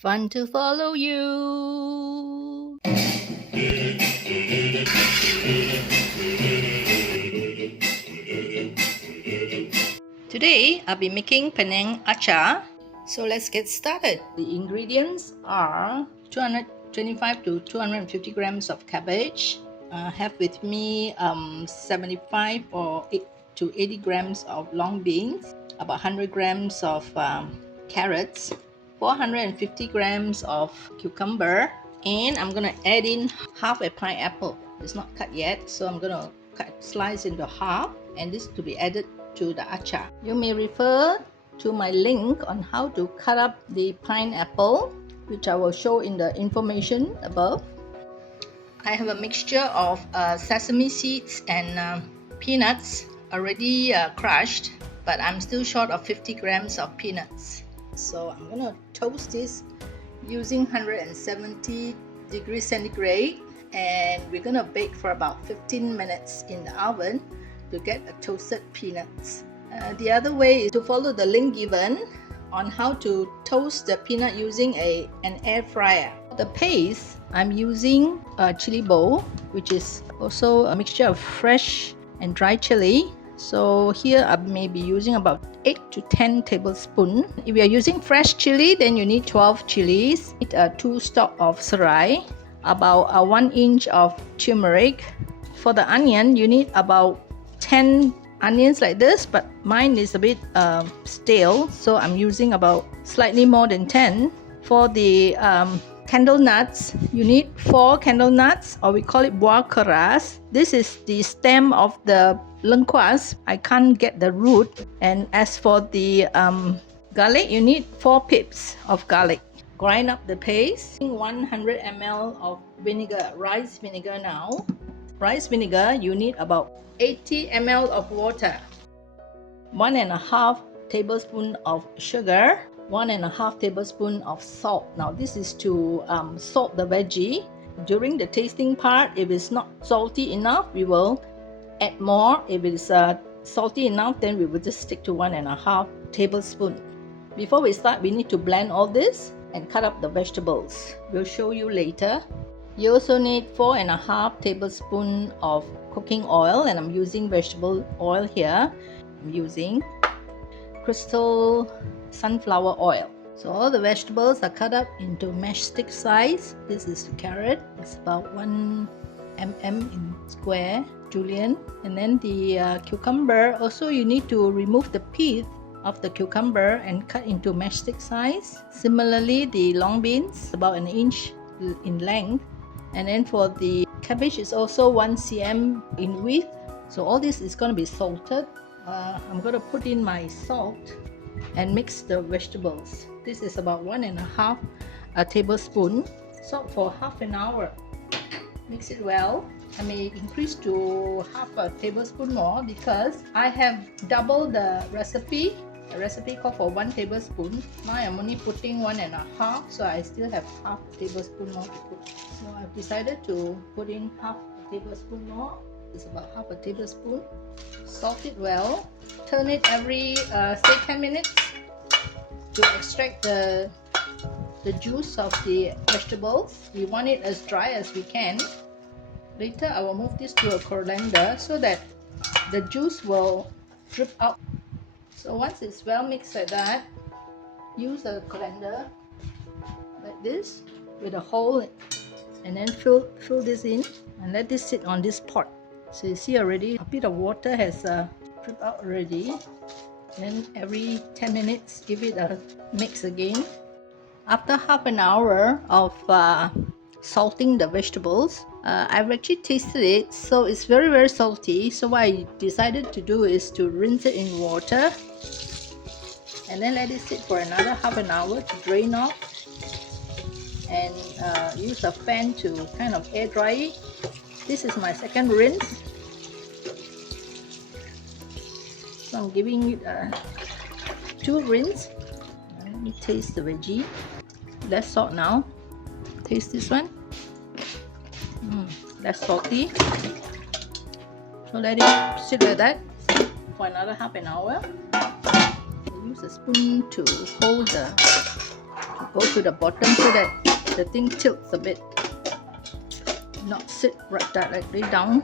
Fun to follow you. Today I'll be making Penang Acar. So let's get started. The ingredients are 225 to 250 grams of cabbage. I have with me 75 or 8 to 80 grams of long beans, about 100 grams of carrots, 450 grams of cucumber, and I'm gonna add in half a pineapple. It's not cut yet, so I'm gonna slice into half, and this to be added to the acar. You may refer to my link on how to cut up the pineapple, which I will show in the information above. I have a mixture of sesame seeds and peanuts already crushed, but I'm still short of 50 grams of peanuts. So I'm gonna toast this using 170 degrees centigrade, and we're gonna bake for about 15 minutes in the oven to get a toasted peanuts. The other way is to follow the link given on how to toast the peanut using an air fryer. The paste, I'm using a chili bowl, which is also a mixture of fresh and dry chili. So here I may be using about 8 to 10 tablespoons. If you are using fresh chili, then you need 12 chilies, 2 stalk of serai, about 1 inch of turmeric. For the onion, you need about 10 onions like this, but mine is a bit stale, so I'm using about slightly more than 10. For the candle nuts, you need 4 candle nuts, or we call it buah keras. This is the stem of the lengkuas. I can't get the root. And as for the garlic, you need 4 pips of garlic. Grind up the paste. 100 ml of vinegar, rice vinegar now. Rice vinegar, you need about 80 ml of water, 1.5 tablespoon of sugar, 1.5 tablespoon of salt. Now this is to salt the veggie. During the tasting part, if it's not salty enough, we will add more. If it's salty enough, then we will just stick to 1.5 tablespoon. Before we start, we need to blend all this and cut up the vegetables. We'll show you later. You also need 4.5 tablespoons of cooking oil, and I'm using vegetable oil here. I'm using crystal sunflower oil. So all the vegetables are cut up into mesh stick size. This is the carrot. It's about 1 mm in square, julienne. And then the cucumber, also you need to remove the pith of the cucumber and cut into mesh stick size. Similarly, the long beans, about 1 inch in length. And then for the cabbage, is also 1 cm in width. So all this is going to be salted. I'm going to put in my salt and mix the vegetables. This is about 1.5 tablespoon. Salt for half an hour. Mix it well. I may increase to half a tablespoon more because I have doubled the recipe. The recipe called for 1 tablespoon. Now I'm only putting 1.5, so I still have half a tablespoon more to put. So I've decided to put in half a tablespoon more. It's about half a tablespoon. Salt it well. Turn it every say 10 minutes to extract the juice of the vegetables. We want it as dry as we can. Later I will move this to a colander so that the juice will drip out. So once it's well mixed like that, use a colander like this with a hole, and then fill this in and let this sit on this pot. So you see already a bit of water has dripped out already. Then every 10 minutes give it a mix again. After half an hour of salting the vegetables, I've actually tasted it, so it's very salty. So what I decided to do is to rinse it in water and then let it sit for another half an hour to drain off, and use a fan to kind of air dry it. This is my second rinse, so I'm giving it 2 rinse. Let me taste the veggie. Less salt now. Taste this one. Less salty. So let it sit like that for another half an hour. Use a spoon to hold the go to the bottom so that the thing tilts a bit, not sit right directly down,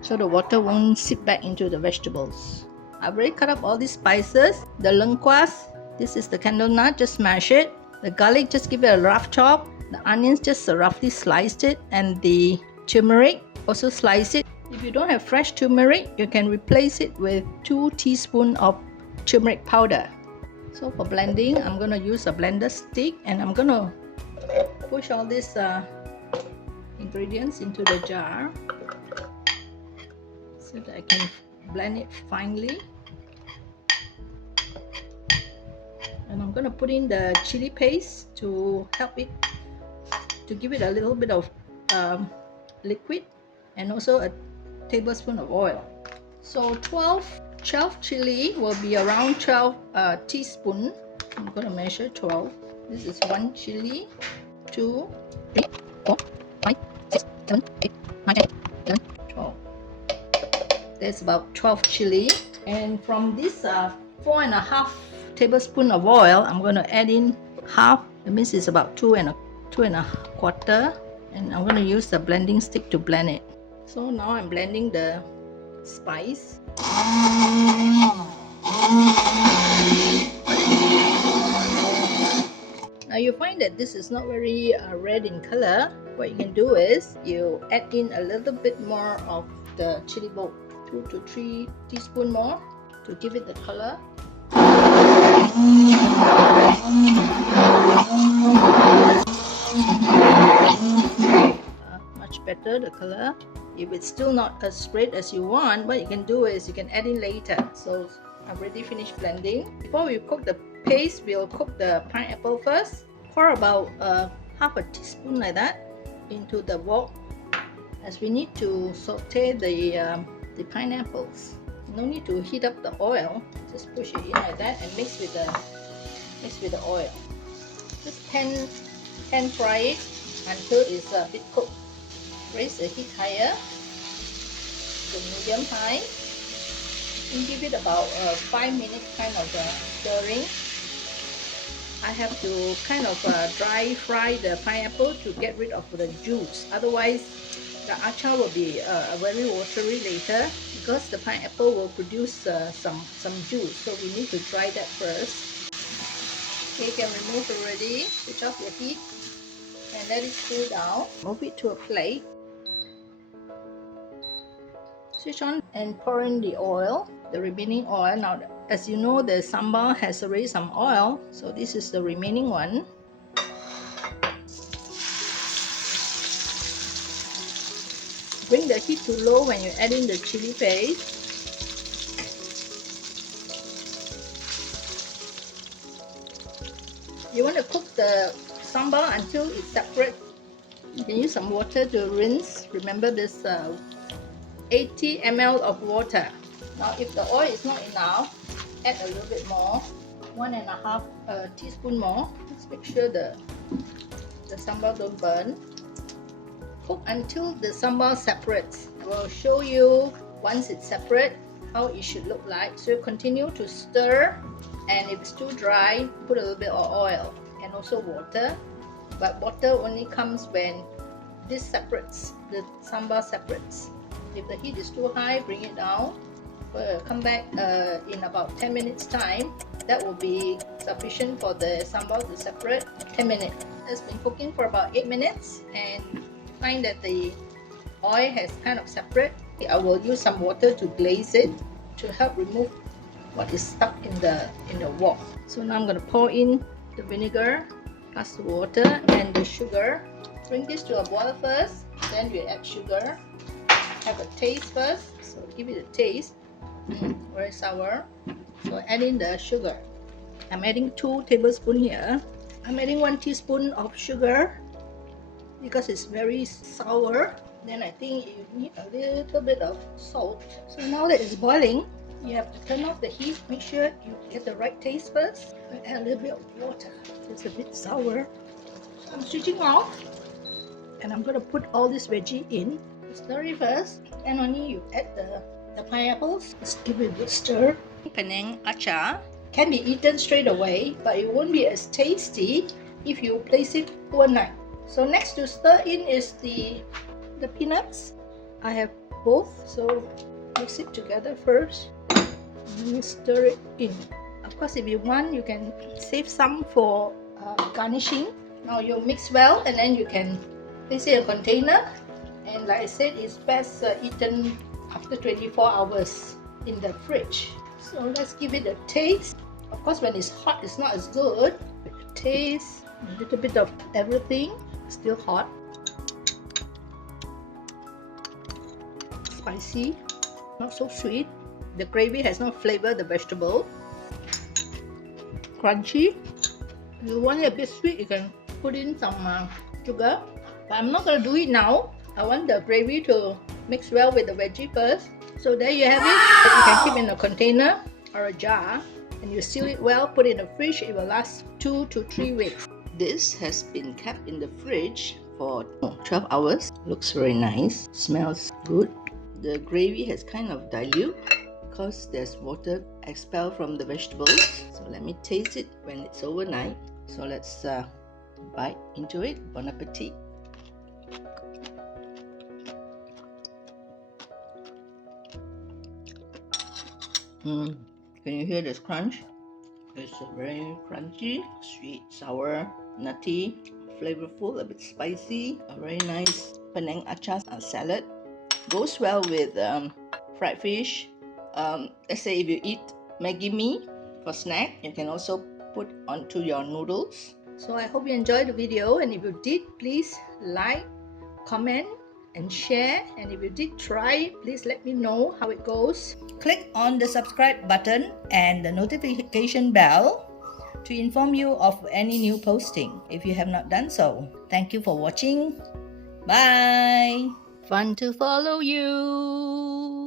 so the water won't seep back into the vegetables. I've already cut up all these spices. The lengkuas, this is the candle nut, just smash it. The garlic, just give it a rough chop. The onions, just roughly sliced it. And the turmeric, also slice it. If you don't have fresh turmeric, you can replace it with 2 teaspoons of turmeric powder. So for blending, I'm going to use a blender stick and I'm going to push all these ingredients into the jar so that I can blend it finely. And I'm going to put in the chili paste to help it, to give it a little bit of liquid, and also a tablespoon of oil. So 12 chili will be around 12 teaspoons. I'm going to measure 12. This is 1 chili, 2, 3, 4, 5, 6, 7, 8, 9, 10, 11, 12. There's about 12 chili. And from this 4.5 tablespoons of oil, I'm going to add in half. That means it's about 2.25. And I'm going to use the blending stick to blend it. So now I'm blending the spice. Now you find that this is not very red in color. What you can do is you add in a little bit more of the chili bulk, 2 to 3 teaspoons more, to give it the color. Much better, the color. If it's still not as red as you want, what you can do is you can add in later. So I've already finished blending. Before we cook the paste, we'll cook the pineapple first. Pour about half a teaspoon like that into the wok, as we need to saute the pineapples. No need to heat up the oil. Just push it in like that and mix with the oil. Just pan fry it until it's a bit cooked. Raise the heat higher to medium high and give it about 5 minutes kind of stirring. I have to kind of dry fry the pineapple to get rid of the juice. Otherwise, the achar will be very watery later, because the pineapple will produce some juice. So we need to dry that first. Okay, you can remove already. Switch off your heat and let it cool down. Move it to a plate. Switch on and pour in the oil, the remaining oil. Now, as you know, the sambal has already some oil, so this is the remaining one. Bring the heat to low when you add in the chili paste. You want to cook the sambal until it's separate. You can use some water to rinse. Remember this 80 ml of water. Now if the oil is not enough, add a little bit more, 1.5 teaspoon more. Just make sure the sambal don't burn. Cook until the sambal separates. I will show you once it's separate how it should look like. So continue to stir, and if it's too dry, put a little bit of oil and also water. But water only comes when this separates, the sambal separates. If the heat is too high, bring it down. Come back in about 10 minutes time. That will be sufficient for the sambal to separate. 10 minutes. It's been cooking for about 8 minutes, and find that the oil has kind of separate. I will use some water to glaze it to help remove what is stuck in the wok. So now I'm going to pour in the vinegar plus the water and the sugar. Bring this to a boil first, then we add sugar. Have a taste first, so give it a taste. Very sour. So add in the sugar. I'm adding 2 tablespoons here. I'm adding 1 teaspoon of sugar because it's very sour. Then I think you need a little bit of salt. So now that it's boiling, you have to turn off the heat. Make sure you get the right taste first. Add a little bit of water. It's a bit sour. I'm switching off, and I'm going to put all this veggie in. Stir it first, and only you add the pineapples. Just give it a good stir. Penang Acar can be eaten straight away, but it won't be as tasty if you place it overnight. So next to stir in is the peanuts. I have both, so mix it together first. Let me stir it in. Of course, if you want, you can save some for garnishing. Now you mix well, and then you can place it in a container. And like I said, it's best eaten after 24 hours in the fridge. So let's give it a taste. Of course, when it's hot, it's not as good. Taste, a little bit of everything, still hot. Spicy, not so sweet. The gravy has not flavored the vegetable. Crunchy. If you want it a bit sweet, you can put in some sugar. But I'm not going to do it now. I want the gravy to mix well with the veggie first. So there you have it. You can keep in a container or a jar, and you seal it well, put it in the fridge. It will last 2 to 3 weeks. This has been kept in the fridge for 12 hours. Looks very nice, smells good. The gravy has kind of dilute because there's water expelled from the vegetables. So let me taste it when it's overnight. So let's bite into it. Bon appetit. Can you hear this crunch? It's very crunchy, sweet, sour, nutty, flavorful, a bit spicy. A very nice Penang Acar salad. Goes well with fried fish. Let's say if you eat Maggi mee for snack, you can also put onto your noodles. So I hope you enjoyed the video, and if you did, please like, comment, and share. And if you did try, please let me know how it goes. Click on the subscribe button and the notification bell to inform you of any new posting if you have not done so. Thank you for watching. Bye. Fun to follow you.